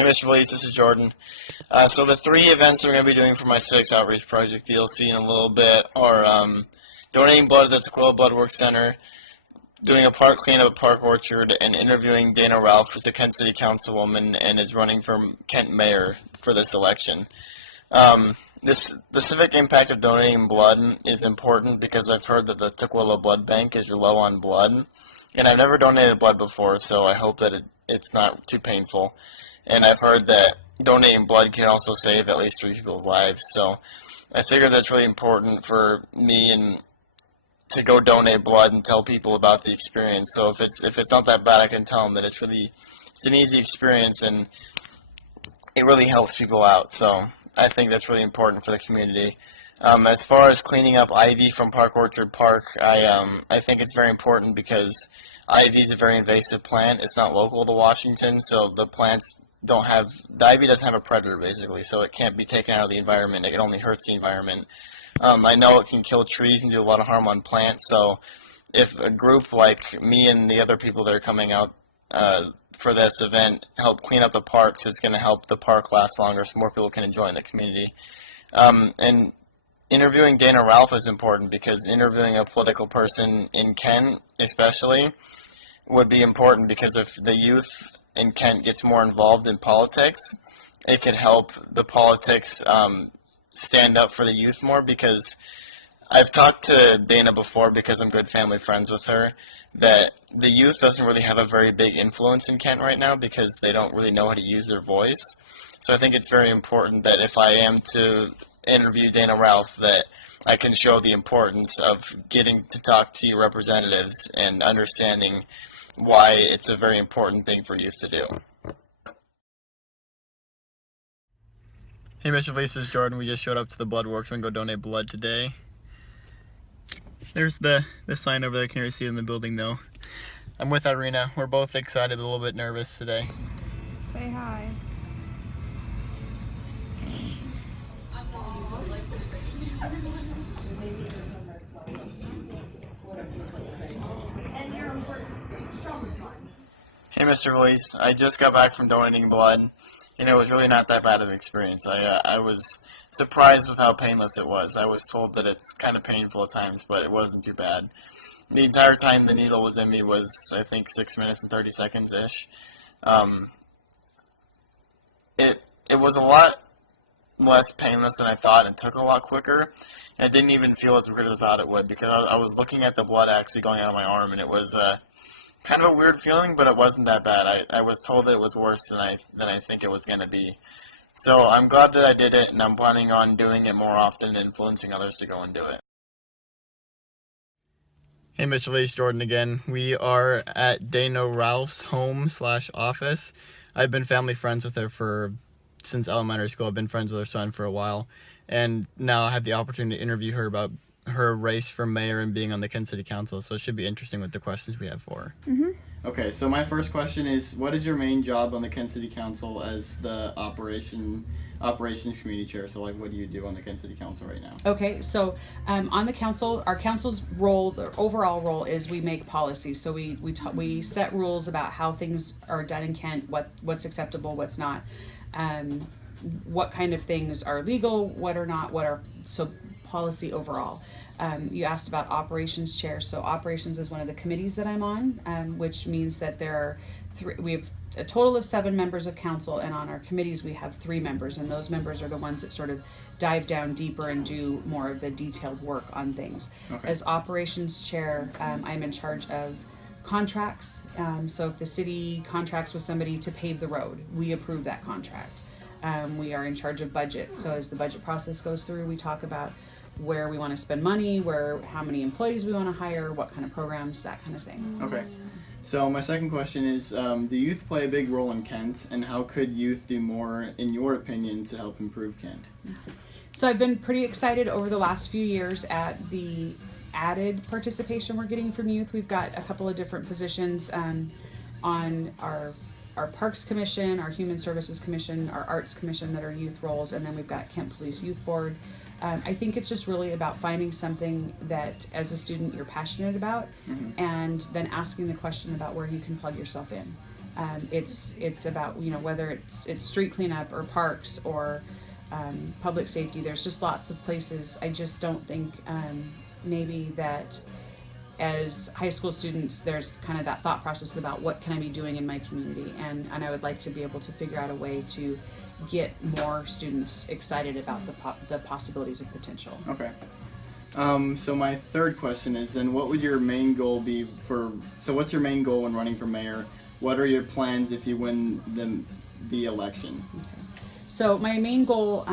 Hey, Mr. Police, this is Jordan. So the three events we're going to be doing for my Civics Outreach Project that you'll see in a little bit are donating blood at the Tequila Blood Works Center, doing a park cleanup at Park Orchard, and interviewing Dana Ralph, who's a Kent City Councilwoman and is running for Kent Mayor for this election. The civic impact of donating blood is important because I've heard that the Tequila Blood Bank is low on blood, and I've never donated blood before, so I hope that it's not too painful. And I've heard that donating blood can also save at least 3 people's lives, so I figured that's really important for me and to go donate blood and tell people about the experience. So if it's not that bad, I can tell them that it's an easy experience and it really helps people out. So I think that's really important for the community. As far as cleaning up ivy from Park Orchard Park, I think it's very important because ivy is a very invasive plant. It's not local to Washington, so the ivy doesn't have a predator basically, so it can't be taken out of the environment. It only hurts the environment. I know it can kill trees and do a lot of harm on plants, so if a group like me and the other people that are coming out for this event help clean up the parks, it's going to help the park last longer so more people can enjoy in the community. And interviewing Dana Ralph is important because interviewing a political person in Kent especially would be important, because if the youth in Kent gets more involved in politics, it could help the politics stand up for the youth more, because I've talked to Dana before, because I'm good family friends with her, that the youth doesn't really have a very big influence in Kent right now because they don't really know how to use their voice. So I think it's very important that if I am to interview Dana Ralph, that I can show the importance of getting to talk to your representatives and understanding why it's a very important thing for youth to do. Hey, Mr. Police, this is Jordan. We just showed up to the Blood Works. We're going to go donate blood today. There's the sign over there. Can't really see it in the building, though. I'm with Irina. We're both excited, a little bit nervous today. Say hi. Hey, Mr. Police. I just got back from donating blood, and it was really not that bad of an experience. I was surprised with how painless it was. I was told that it's kind of painful at times, but it wasn't too bad. The entire time the needle was in me was, I think, 6 minutes and 30 seconds-ish. It was a lot less painless than I thought. It took a lot quicker. And it didn't even feel as weird as I thought it would, because I was looking at the blood actually going out of my arm, and it was kind of a weird feeling, but it wasn't that bad. I was told that it was worse than I think it was going to be. So I'm glad that I did it, and I'm planning on doing it more often and influencing others to go and do it. Hey, Mr. Police, Jordan again. We are at Dana Ralph's home/office. I've been family friends with her since elementary school. I've been friends with her son for a while, and now I have the opportunity to interview her about her race for mayor and being on the Kent City Council, so it should be interesting with the questions we have for her. Mm-hmm. Okay, so my first question is, what is your main job on the Kent City Council as the operations community chair? So, like, what do you do on the Kent City Council right now? Okay, so on the council, our council's role, the overall role, is we make policy. So we set rules about how things are done in Kent, what's acceptable, what's not, what kind of things are legal, what are not, so policy overall. You asked about operations chair. So operations is one of the committees that I'm on, which means that there are we have a total of 7 members of council, and on our committees we have 3 members, and those members are the ones that sort of dive down deeper and do more of the detailed work on things. Okay. As operations chair, I'm in charge of contracts. So if the city contracts with somebody to pave the road, we approve that contract. We are in charge of budget. So as the budget process goes through, we talk about where we want to spend money, how many employees we want to hire, what kind of programs, that kind of thing. Okay. So my second question is, do youth play a big role in Kent, and how could youth do more, in your opinion, to help improve Kent? So I've been pretty excited over the last few years at the added participation we're getting from youth. We've got a couple of different positions on our Parks Commission, our Human Services Commission, our Arts Commission that are youth roles, and then we've got Kent Police Youth Board. I think it's just really about finding something that, as a student, you're passionate about, and then asking the question about where you can plug yourself in. It's about, you know, whether it's street cleanup or parks or public safety. There's just lots of places. I just don't think maybe that as high school students, there's kind of that thought process about what can I be doing in my community, and I would like to be able to figure out a way to get more students excited about the possibilities of potential. Okay. So my third question is then what would your main goal be so what's your main goal when running for mayor? What are your plans if you win the election? Okay. So my main goal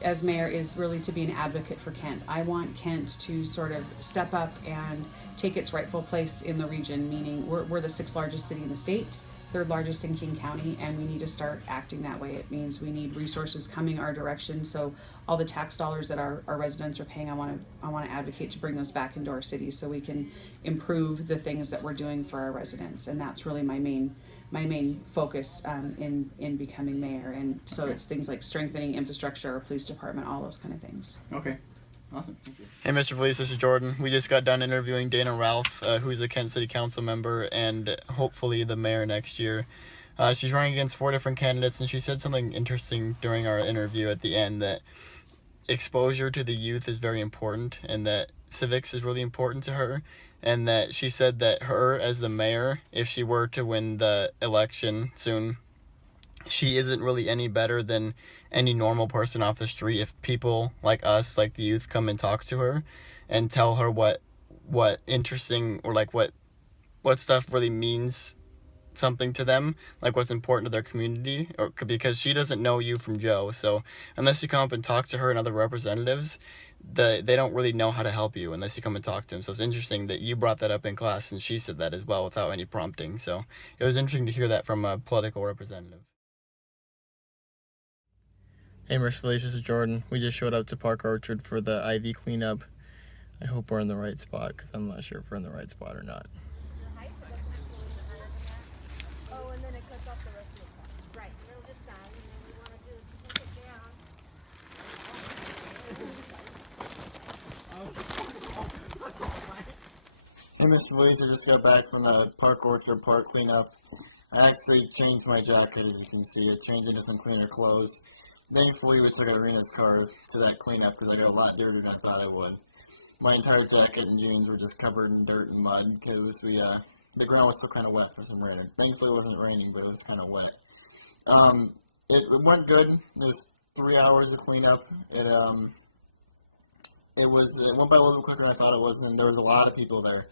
as mayor is really to be an advocate for Kent. I want Kent to sort of step up and take its rightful place in the region, meaning we're the 6th largest city in the state, 3rd largest in King County, and we need to start acting that way. It means we need resources coming our direction. So all the tax dollars that our residents are paying, I want to advocate to bring those back into our city so we can improve the things that we're doing for our residents. And that's really my main focus in becoming mayor. And so Okay. It's things like strengthening infrastructure, our police department, all those kind of things. Okay. Awesome. Thank you. Hey, Mr. Felice, this is Jordan. We just got done interviewing Dana Ralph, who's a Kent City Council member and hopefully the mayor next year. She's running against 4 different candidates, and she said something interesting during our interview at the end, that exposure to the youth is very important and that civics is really important to her, and that she said that her, as the mayor, if she were to win the election soon, she isn't really any better than any normal person off the street if people like us, like the youth, come and talk to her and tell her what interesting or like what stuff really means something to them, like what's important to their community, or because she doesn't know you from Joe. So unless you come up and talk to her and other representatives, they don't really know how to help you unless you come and talk to them. So it's interesting that you brought that up in class and she said that as well without any prompting. So it was interesting to hear that from a political representative. Hey, Mr. Felice, this is Jordan. We just showed up to Park Orchard for the IV cleanup. I hope we're in the right spot because I'm not sure if we're in the right spot or not. Oh, and then it cuts off the rest of the top. Right, it'll just die, and then we want to do is take it down. Hey, Mr. Felice, I just got back from the Park Orchard park cleanup. I actually changed my jacket, as you can see. I changed into some cleaner clothes. Thankfully, we took Irina's car to that cleanup because I got a lot dirtier than I thought I would. My entire jacket and jeans were just covered in dirt and mud because the ground was still kind of wet for some rain. Thankfully, it wasn't raining, but it was kind of wet. It went good. It was 3 hours of cleanup. It went by a little quicker than I thought it was, and there was a lot of people there.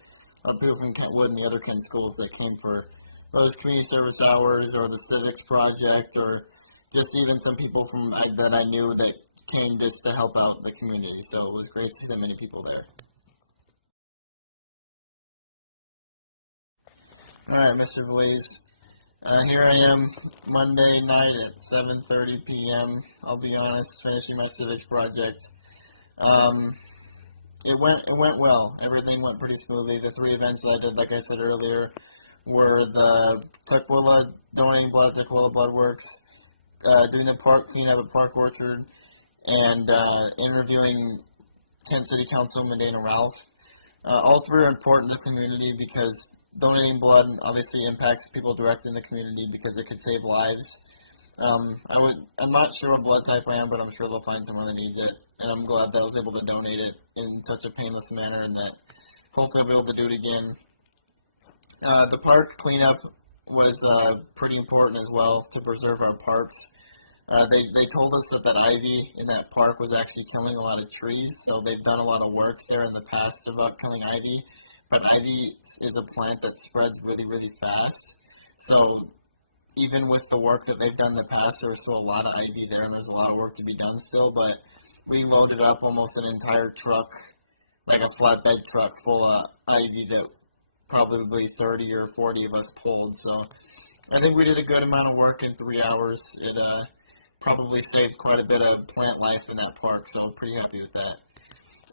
People from Kentwood and the other Kent schools that came for those community service hours or the Civics project, or just even some people that I knew that came just to help out the community. So it was great to see that many people there. Alright, Mr. Felice. Here I am Monday night at 7:30 p.m. I'll be honest, finishing my civics project. It went well. Everything went pretty smoothly. The 3 events that I did, like I said earlier, were the Tukwila, donating blood at Tukwila Blood Works, doing the park cleanup at Park Orchard, and interviewing Kent City Councilwoman Dana Ralph. All 3 are important to the community because donating blood obviously impacts people directly in the community because it could save lives. I'm not sure what blood type I am, but I'm sure they'll find someone that needs it, and I'm glad that I was able to donate it in such a painless manner, and that hopefully I'll be able to do it again. The park cleanup was pretty important as well to preserve our parks. They told us that ivy in that park was actually killing a lot of trees, so they've done a lot of work there in the past about killing ivy. But ivy is a plant that spreads really, really fast. So even with the work that they've done in the past, there's still a lot of ivy there, and there's a lot of work to be done still. But we loaded up almost an entire truck, like a flatbed truck full of ivy that probably 30 or 40 of us pulled. So I think we did a good amount of work in 3 hours. It probably saved quite a bit of plant life in that park, so I'm pretty happy with that.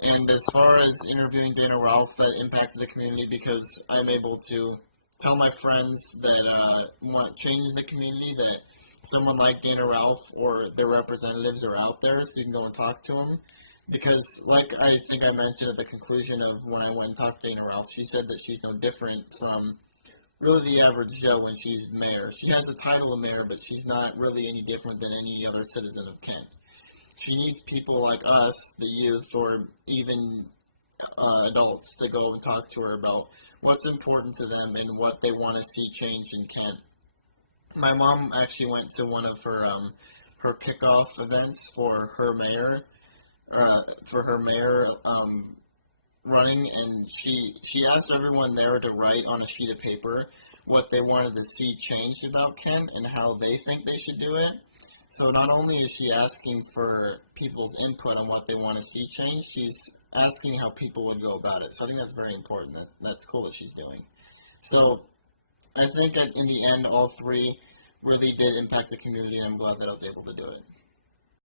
And as far as interviewing Dana Ralph, that impacted the community because I'm able to tell my friends that want change in the community, that someone like Dana Ralph or their representatives are out there, so you can go and talk to them. Because, like I think I mentioned at the conclusion of when I went and talked to Dana Ralph, she said that she's no different from really the average Joe when she's mayor. She has the title of mayor, but she's not really any different than any other citizen of Kent. She needs people like us, the youth, or even adults to go and talk to her about what's important to them and what they want to see change in Kent. My mom actually went to one of her kickoff events for her mayor, running, and she asked everyone there to write on a sheet of paper what they wanted to see changed about Kent and how they think they should do it. So not only is she asking for people's input on what they want to see changed, she's asking how people would go about it. So I think that's very important. That's cool that she's doing. So I think in the end, all three really did impact the community, and I'm glad that I was able to do it.